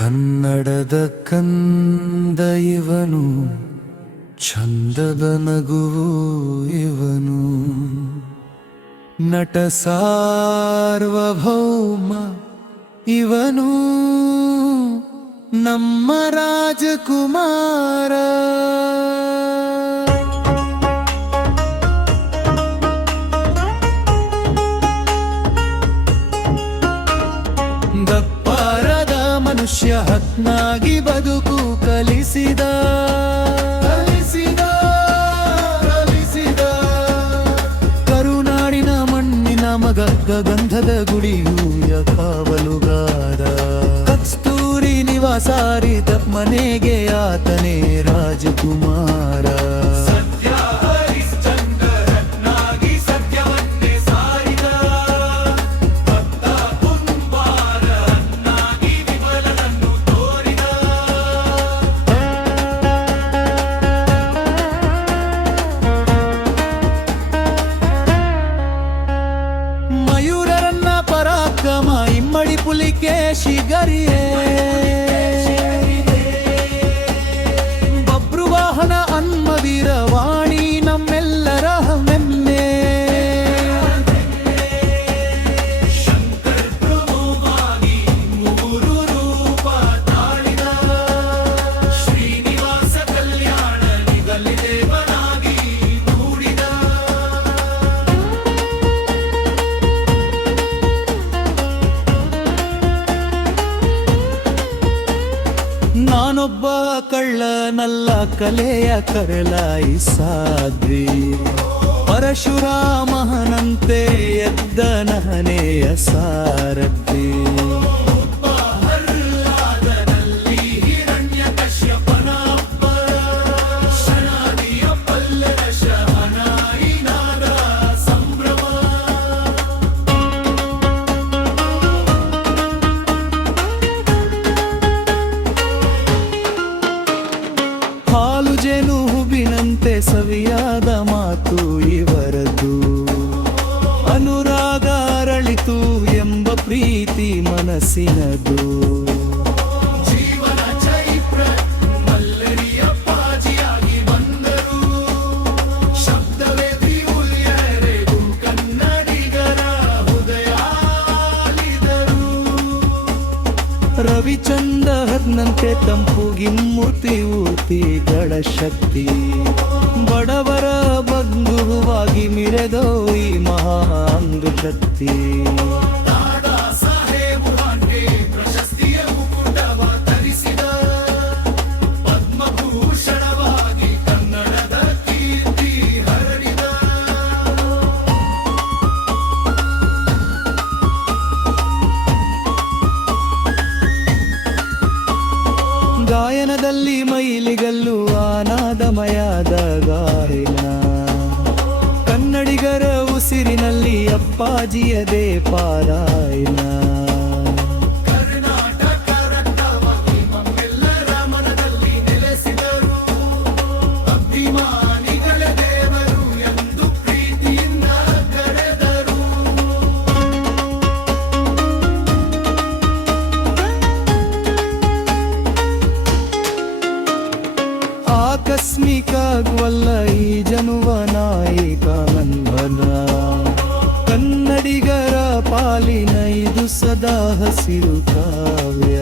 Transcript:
ಕನ್ನಡದ ಕಂದ ಇವನು, ಚಂದದ ನಗುವು ಇವನು, ನಟ ಸಾರ್ವಭೌಮ ಇವನು, ನಮ್ಮ ರಾಜಕುಮಾರ. ದಪ್ಪಾರದ ಮನುಷ್ಯ ಹತ್ನಾಗಿ ಬದುಕು ಕಲಿಸಿದ ಕರುನಾಡಿನ ಮಣ್ಣಿನ ಮಗ, ಗಂಧದ ಗುಡಿಯೂಯ ಕಾವಲುಗಾರ. ಕಸ್ತೂರಿ ನಿವಾಸಾರಿದ ಮನೆಗೆ ಆತನೇ ರಾಜಕುಮಾರ. ಇಮ್ಮಡಿ ಪುಲಿಕೇಶಿ ಗರಿಯೇ, ಬಬ್ರು ವಾಹನ ಅನ್ಮವೀರವಾಣಿ ನಮ್ಮೆಲ್ಲರ ಮೆಮ್ಮೆ. ಶಂಕರ್ಪ್ರಭುವಾಗಿ ಮೂರು ರೂಪ ತಾಳಿದ ಶ್ರೀನಿವಾಸ ಕಲ್ಯಾಣ ನಿಗಲಿ ದೇವನಾಗಿ ಮೂಡಿದ. ನಾನೊಬ್ಬ ಕಳ್ಳನಲ್ಲ, ಕಲೆಯ ಕರಲಾಯಿಸಾದ್ರಿ. ಪರಶುರಾಮನಂತೆ ಎದ್ದ ನಹನೆಯ ಸಾರಥಿ. ಹಾಲು ಜೇನು ಹೂವಿನಂತೆ ಸವಿಯಾದ ಮಾತು ಇವರದು. ಅನುರಾಗ ಅರಳಿತು ಎಂಬ ಪ್ರೀತಿ ಮನಸ್ಸಿನದು. ಜೀವನ ಚೈತ್ರ ಮಲ್ಲರಿಯ ಪಾಜಿಯಾಗಿ ಬಂದರು. ಶಬ್ದವೇ ದಿವ್ಯರೆಗೂ ಕನ್ನಡಿಗರ ಹೃದಯ ಆಲಿದರು. ರವಿಚಂದ್ರನಂತೆ ತಂಪುಗಿಮ್ಮೂರ್ತಿ ಊರ್ತಿಗಳ ಶಕ್ತಿ. ಬಡವರ ಬಂಧುವಾಗಿ ಮಿರೆದೋ ಈ ಮಹಾಂದು ಶಕ್ತಿ. ದಾದಾ ಸಾಹೇಬ್ ಫಾಲ್ಕೆ ಪ್ರಶಸ್ತಿಯ ಮುಕುಟವ ಧರಿಸಿದ. ಪದ್ಮಭೂಷಣವಾಗಿ ಕನ್ನಡದ ಕೀರ್ತಿ ಹರಡಿದ. ಗಾಯನದಲ್ಲಿ ಮೈಲಿಗಲ್ಲು ಆನಾದಮಯದ ಗಾಯನ. ಕನ್ನಡಿಗರ ಉಸಿರಿನಲ್ಲಿ ಅಪ್ಪಾಜಿಯದೇ ಪಾರಾಯಣ. ಕರ್ನಾಟಕ ರಕ್ತವಾಗಿ ನಮ್ಮೆಲ್ಲರ ಮನದಲ್ಲಿ ನೆಲೆಸಿದರು. ಅಭಿಮಾನಿಗಳ ದೇವರು ಎಂದು ಪ್ರೀತಿಯಿಂದ ಕರೆದರು. ಆಕಸ್ಮಿಕವಲ್ಲ ಈ ಜನುವ ನಾಯಕ ನಂದನ. ಕನ್ನಡಿಗರ ಪಾಲಿನ ಇದು ಸದಾ ಹಸಿರು ಕಾವ್ಯ.